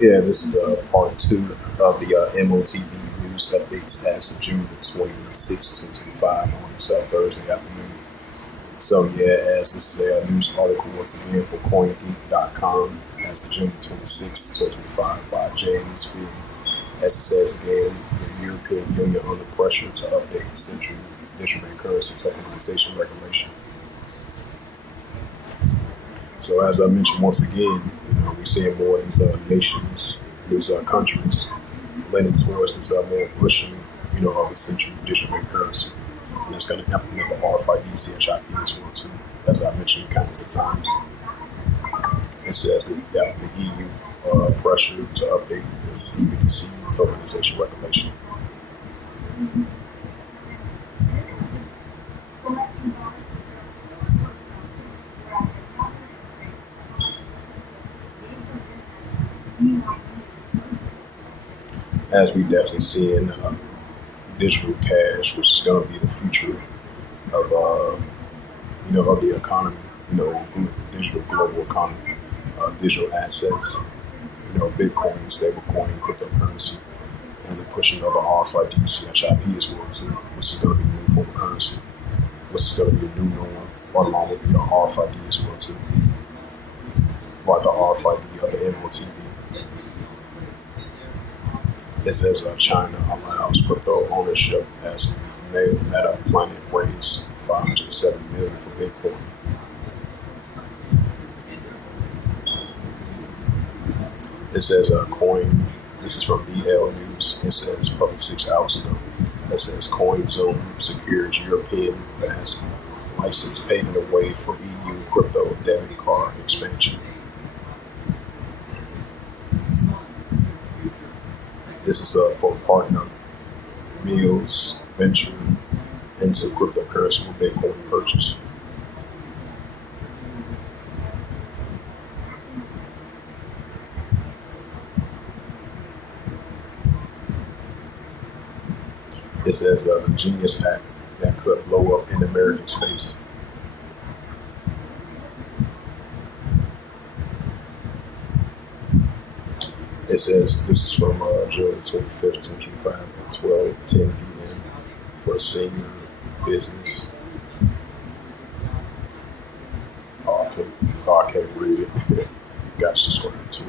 Yeah, this is part two of the M.O.T.B news updates as of June the 26th, 2025 on this Thursday afternoon. So yeah, as this is a news article once again for CoinGeek.com as of June the 26th, 2025 by James Field. As it says again, the European Union under pressure to update central digital currency tokenization regulation. So as I mentioned once again, we're seeing more of these nations, these countries leaning towards this more pushing, of the central digital currency. And that's going to implement the RFID CHIP as well too, as I mentioned countless of times. It says that the EU pressure to update the CBDC tokenization regulation. As we definitely see in digital cash, which is going to be the future of of the economy, digital global economy, digital assets, Bitcoin, stablecoin, cryptocurrency, and the pushing of the RFID CHIP as well too, which is going to be the new form of currency, which is going to be the new norm, along with the RFID as well too, like the RFID of the M.O.T.B. It says China allows crypto ownership as Meta Planet raised $507 million for Bitcoin. It says coin. This is from BL News. It says published 6 hours ago. It says CoinZone secures European VASP license, paving the way for EU crypto debit card expansion. This is for partner Mills venture into cryptocurrency with Bitcoin purchase. It says the Genius Act that could blow up in Americans' face. It says this is from June 25th, 2025 at 12:10 p.m. for senior business. I can't read it. Got to subscribe to it.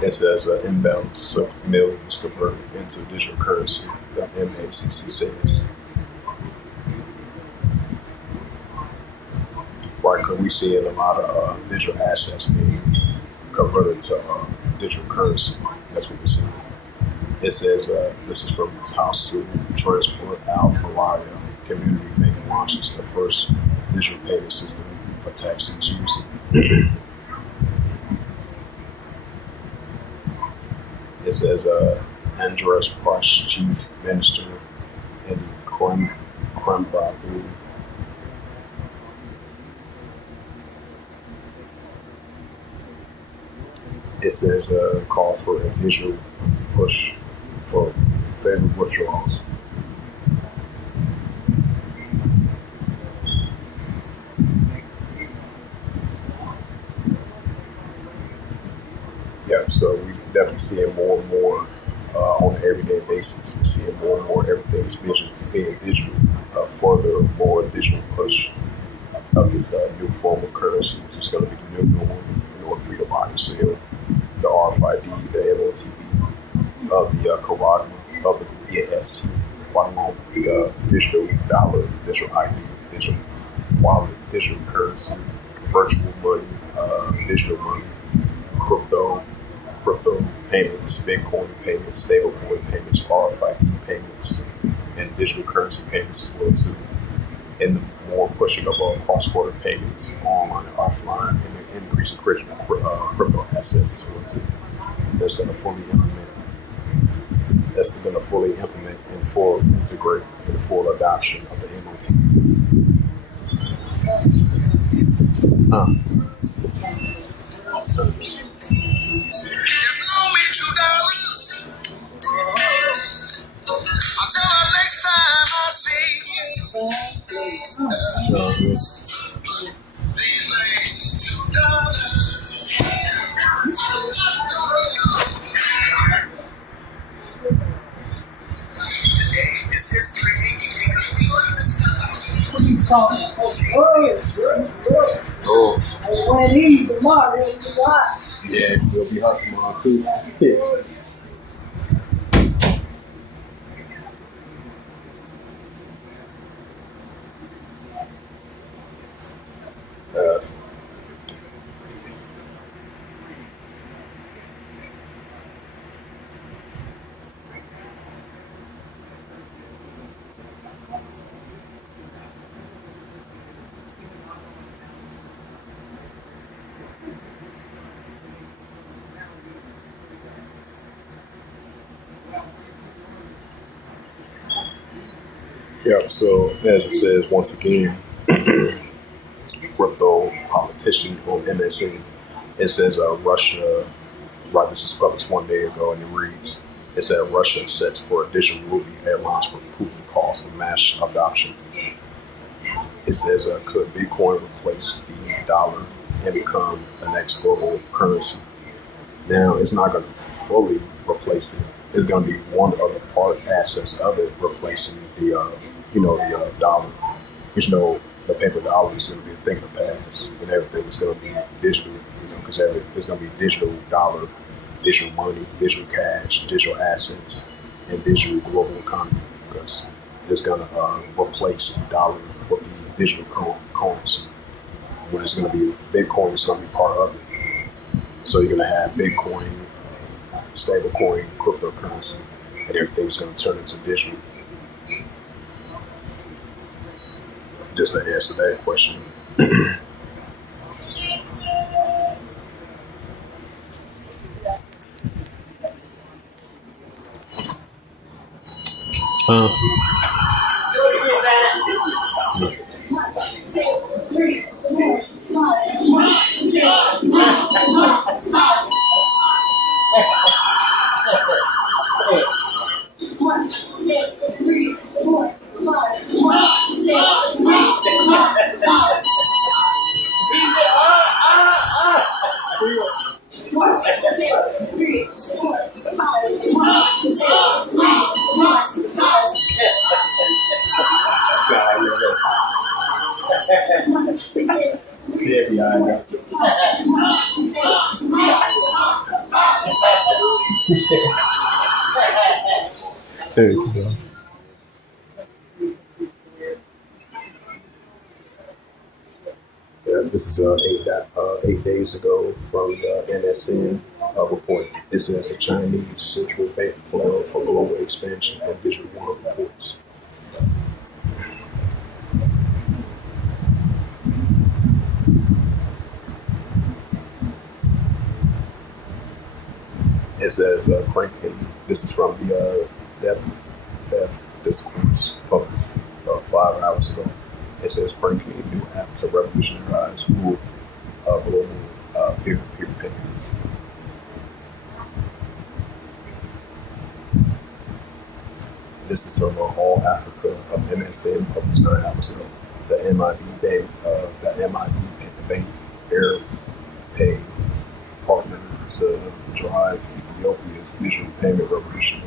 It says inbound millions converted into digital currency, the MACC says. Right, because we see a lot of digital assets being converted to digital currency. That's what we're seeing. It says this is from Taosu Transport Al Malaya Community Bank launches the first digital payment system for taxis using. It says Andres Price, Chief Minister in Krembabu. It says calls for a digital push for federal withdrawals. Yeah, so we definitely seeing more and more on an everyday basis. We're seeing more and more everything's being digital, further more digital push of this new form of currency, which is going to be the new norm in order for you to buy and sell the RFID, the M.O.T.B, of the Karada, of the BAST, along with the digital dollar, digital ID, digital wallet, digital currency, virtual money, digital money, crypto payments, Bitcoin payments, stablecoin payments, RFID payments, and digital currency payments as well too. And the more pushing of cross-border payments online and offline, and the increase in crypto assets as well too. That's going to fully implement. That's going to fully implement and fully integrate in the full adoption of the M.O.T.B. Just loan me $2. I'll tell her Yeah, it'll be hot tomorrow too. Yeah. Uh, yeah. So as it says once again, crypto politician on MSN. It says Russia. Right, this is published 1 day ago, and it reads: it said Russia sets for additional ruby airlines for Putin calls for mass adoption. It says could Bitcoin replace the dollar and become the next global currency? Now, it's not going to fully replace it. It's going to be one of the part assets of it replacing the dollar. Which the paper dollar is going to be a thing of the past, and everything is going to be digital. Because it's going to be digital dollar, digital money, digital cash, digital assets, and digital global economy. Because it's going to replace the dollar with the digital currency. When it's going to be Bitcoin, is going to be part of it. So you're going to have Bitcoin, stablecoin, cryptocurrency, and everything's going to turn into digital. Just to answer that question. There you go. Yeah, this is 8 days ago from the NSN report. It says the Chinese central bank plan for global expansion and Digital World reports. It says cranking. This is from the Dev Discourse published 5 hours ago. It says cranking a new app to revolutionize global peer-to-peer payments. This is from All Africa MSN published 9 hours ago. The MIB Bank Air Pay partnered to drive Ethiopia's digital payment revolution.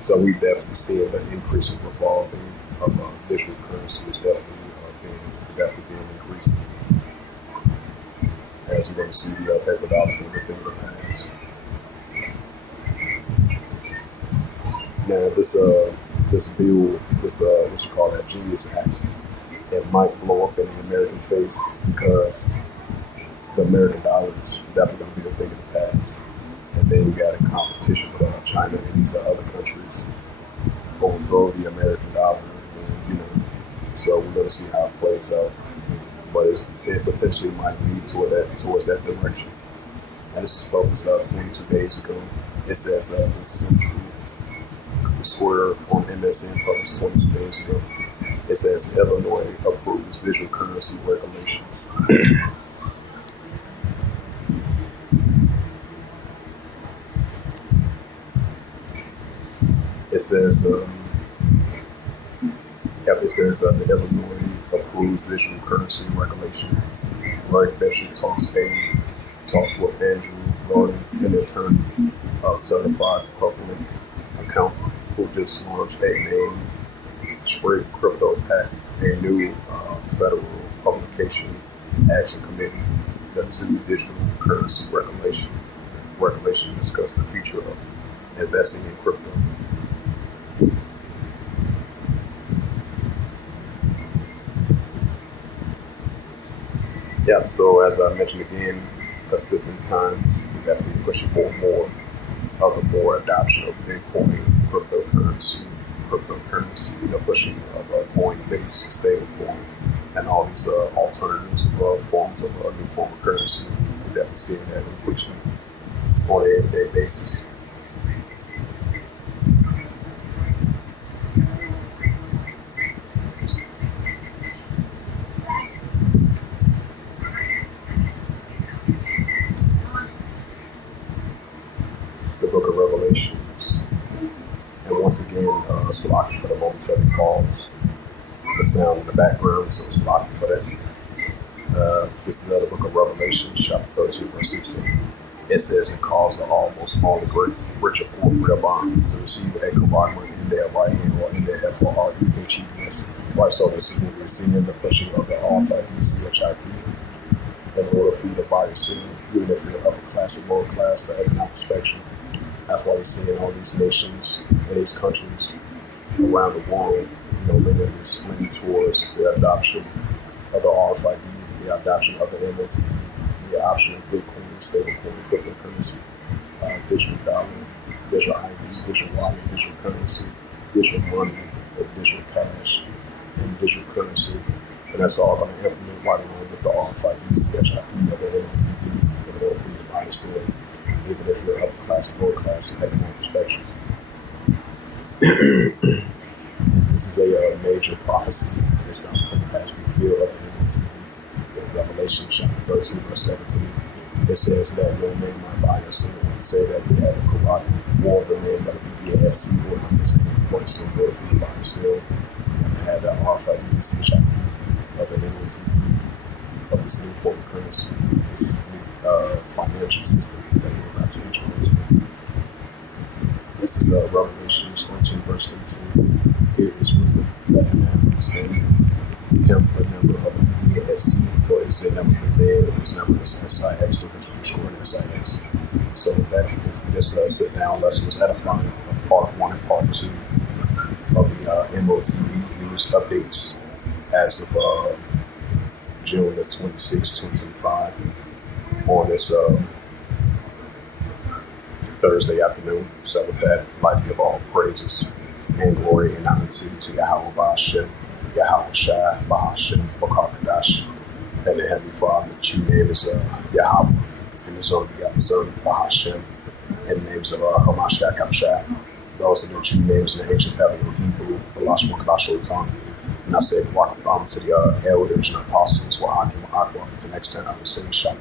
So we definitely see the increase in revolving of digital currency is definitely being increased. As we're going to see the paper dollars going to be a thing of the past. Now this bill, what you call that Genius Act, it might blow up in the American face because the American dollar is definitely going to be a thing of the past. And then you got a competition with China and these other countries overthrow the American dollar, and so we're going to see how it plays out. But it potentially might lead towards that direction. And this is published 22 days ago. It says the Square on MSN published 22 days ago. It says Illinois approves digital currency regulations. It says the Illinois approves digital currency regulation. Larry Bishop talks with Andrew Gordon, an attorney, certified public accountant, who just launched a main straight crypto pact, a new Federal Publication Action Committee, the two digital currency regulation discuss the future of investing in crypto. Yeah, so as I mentioned again, consistent times, we're definitely pushing more and more of the more adoption of Bitcoin, cryptocurrency, pushing of coin-based stable coin and all these alternatives of forms of new form of currency. We're definitely seeing that increasing on an everyday basis. It's the book of Revelations. And once again, Salaki for the momentary pause. The sound in the background, so Salaki for that. This is the book of Revelation, chapter 13, verse 16. It says, "And cause the almost small and great, rich or poor, free or bond, to receive a Quran in their right hand or in their FOREHEBS." Right, so this is what we're seeing, the pushing of the RFID in order for you to buy or sell, even if you're upper class or lower class, the economic spectrum. That's why we're seeing all these nations and these countries around the world, leaning towards the adoption of the RFID, the adoption of the M.O.T.B, the adoption of Bitcoin, stablecoin, cryptocurrency, digital dollar, digital ID, digital wallet, digital currency, digital money, or digital cash, and digital currency. And that's all going to implement right along with the RFID, CHIP, of the M.O.T.B in order for you to buy or sell, even if you're upper class or lower class in economic spectrum. This is a major prophecy that's going to come to pass fulfilled of the M.O.T.B. Revelation chapter 13, verse 17. It says that no man might buy or sell and say that he had the Quran or the man that would be ESC or numbers and voice in order for you to buy or sell. And had the RFID, CHIP of the M.O.T.B of this new form of currency. This is a new financial system that we're about to enter into. This is Revelation 13, verse 18. Here is wisdom, let him have understanding. Count the number of the ESC, for it is a number of man, and his number is SIX, to underscore and SIX. So that this sit-down lesson was edifying of part 1 and part 2 of the M.O.T.B news updates as of June the 26th, 2025, on this Thursday afternoon. So with that, I'd like to give all praises and glory and honor to Yahweh Ba'ashem, Yahweh Shai, Ba'ashem, Bakar and the Heavenly Father. The true name is Yahweh, and his only begotten Son, Ba'ashem, and the names of Hamashiach Hamashai. Those are the true names in the ancient Paleo Hebrew, Balash Wakadash Otan. And I said, welcome to the elders and apostles, welcome to next time I will say Shalom.